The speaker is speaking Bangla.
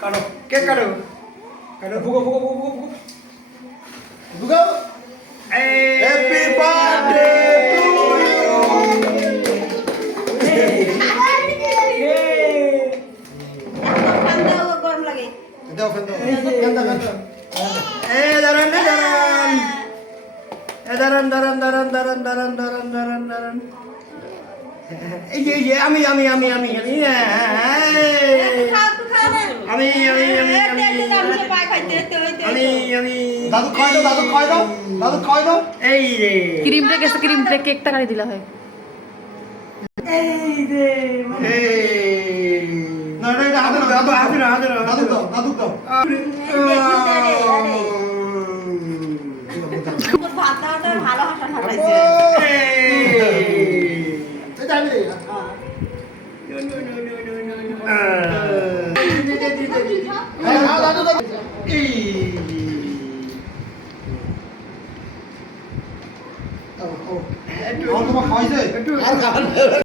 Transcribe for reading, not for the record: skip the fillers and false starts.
কাটো কেক কাটো কাটো ভুগো ভুগো ভুগো ভুগো ভুগো হ্যাপি বার্থডে টু গরম লাগে দাও ফেন দাও গন্ধা গন্ধা দাঁড়ান দাঁড়ান দাঁড়ান দাঁড়ান দাঁড়ান দাঁড়ান দাঁড়ান দাঁড়ান এই যে আমি আমি আমি আমি আমি আমি দাদু খাই দাও দাদু খাই দাও দাদু খাই দাও এই রে ক্রিমটা গেছে ক্রিমটা কেকটা খাই দিলা হয় এই রে না না এটা হাতে দাদু হাতে হাতে দাদু দাও দাদু দাও ভাতটা ভালো হাসা হাসাইছে এটা আমি রে দাদু দাদু এই তোমার খাইছে আর খাবার